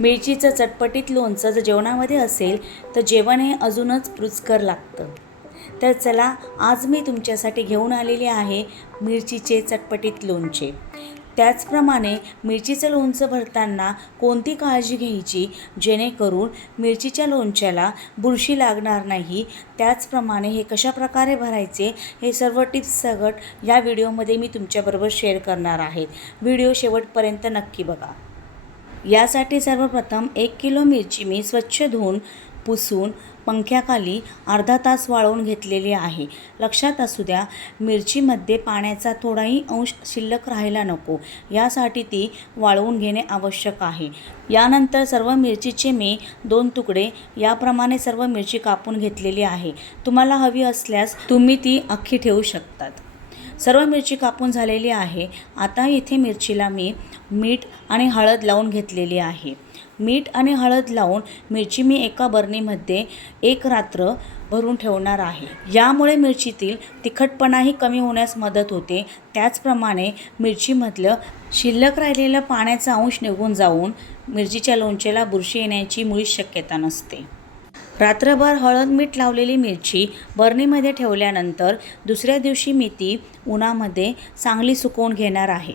मिरचीचं चटपटीत लोणचं जर जेवणामध्ये असेल तर जेवण हे अजूनच रुचकर लागतं. तर चला आज मी तुमच्यासाठी घेऊन आलेले आहे मिरचीचे चटपटीत लोणचे. त्याचप्रमाणे मिरचीचं लोणचं भरताना कोणती काळजी घ्यायची? जेणेकरून मिरचीच्या लोणच्याला बुरशी लागणार नाही. त्याचप्रमाणे हे कशाप्रकारे भरायचे? हे सर्व टिप्स सगट या व्हिडिओमध्ये मी तुमच्याबरोबर शेअर करणार आहे. व्हिडिओ शेवटपर्यंत नक्की बघा. यासाठी सर्वप्रथम एक किलो मिरची मी स्वच्छ धुवून पुसून पंख्याखाली अर्धा तास वाळवून घेतलेली आहे. लक्षात असू द्या मिरचीमध्ये पाण्याचा थोडाही अंश शिल्लक राहायला नको. यासाठी ती वाळवून घेणे आवश्यक आहे. यानंतर सर्व मिरचीचे मी दोन तुकडे याप्रमाणे सर्व मिरची कापून घेतलेली आहे. तुम्हाला हवी असल्यास तुम्ही ती अख्खी ठेवू शकतात. सर्व मिरची कापून झालेली आहे. आता इथे मिरचीला मी मीठ आणि हळद लावून घेतलेली आहे. मीठ आणि हळद लावून मिरची मी एका बरणीमध्ये एक रात्र भरून ठेवणार आहे. यामुळे मिरचीतील तिखटपणाही कमी होण्यास मदत होते. त्याचप्रमाणे मिरचीमधलं शिल्लक राहिलेलं पाण्याचा अंश निघून जाऊन मिरचीच्या लोणच्याला बुरशी येण्याची मुळीच शक्यता नसते. रात्रभर हळद मीठ लावलेली मिरची बरणीमध्ये ठेवल्यानंतर दुसऱ्या दिवशी मी ती उन्हामध्ये चांगली सुकवून घेणार आहे.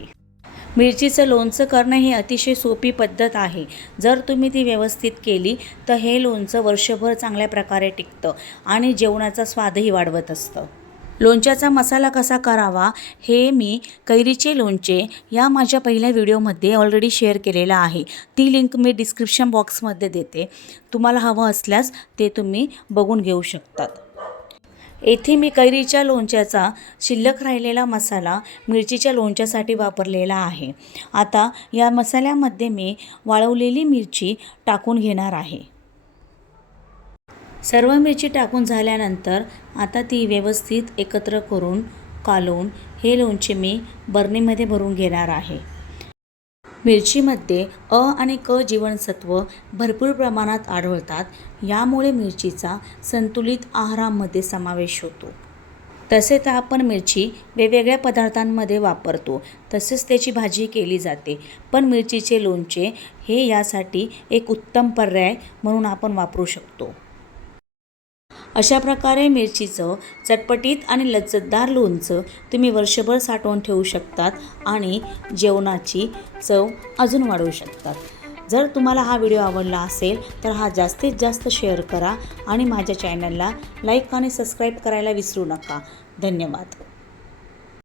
मिरचीचं लोणचं करणं ही अतिशय सोपी पद्धत आहे. जर तुम्ही ती व्यवस्थित केली तर हे लोणचं वर्षभर चांगल्या प्रकारे टिकतं आणि जेवणाचा स्वादही वाढवत असतं. लोणच्याचा मसाला कसा करावा हे मी कैरीचे लोणचे या माझ्या पहिल्या व्हिडिओमध्ये ऑलरेडी शेअर केलेला आहे. ती लिंक मी डिस्क्रिप्शन बॉक्समध्ये देते. तुम्हाला हवं असल्यास ते तुम्ही बघून घेऊ शकतात. येथे मी कैरीच्या लोणच्याचा शिल्लक राहिलेला मसाला मिरचीच्या लोणच्यासाठी वापरलेला आहे. आता या मसाल्यामध्ये मी वाळवलेली मिरची टाकून घेणार आहे. सर्व मिरची टाकून झाल्यानंतर आता ती व्यवस्थित एकत्र करून कालवून हे लोणचे मी बरणीमध्ये भरून घेणार आहे. मिरचीमध्ये अ आणि क जीवनसत्व भरपूर प्रमाणात आढळतात यामुळे मिरचीचा संतुलित आहारामध्ये समावेश होतो. तसे तर आपण मिरची वेगवेगळ्या पदार्थांमध्ये वापरतो तसेच त्याची भाजी केली जाते पण मिरचीचे लोणचे हे यासाठी एक उत्तम पर्याय म्हणून आपण वापरू शकतो. अशा प्रकारे मिरचीचं चटपटीत आणि लज्जतदार लोणचं तुम्ही वर्षभर साठवून ठेवू शकतात आणि जेवणाची चव अजून वाढवू शकतात. जर तुम्हाला हा व्हिडिओ आवडला असेल तर हा जास्तीत जास्त शेअर करा आणि माझ्या चॅनलला लाईक आणि सबस्क्राईब करायला विसरू नका. धन्यवाद.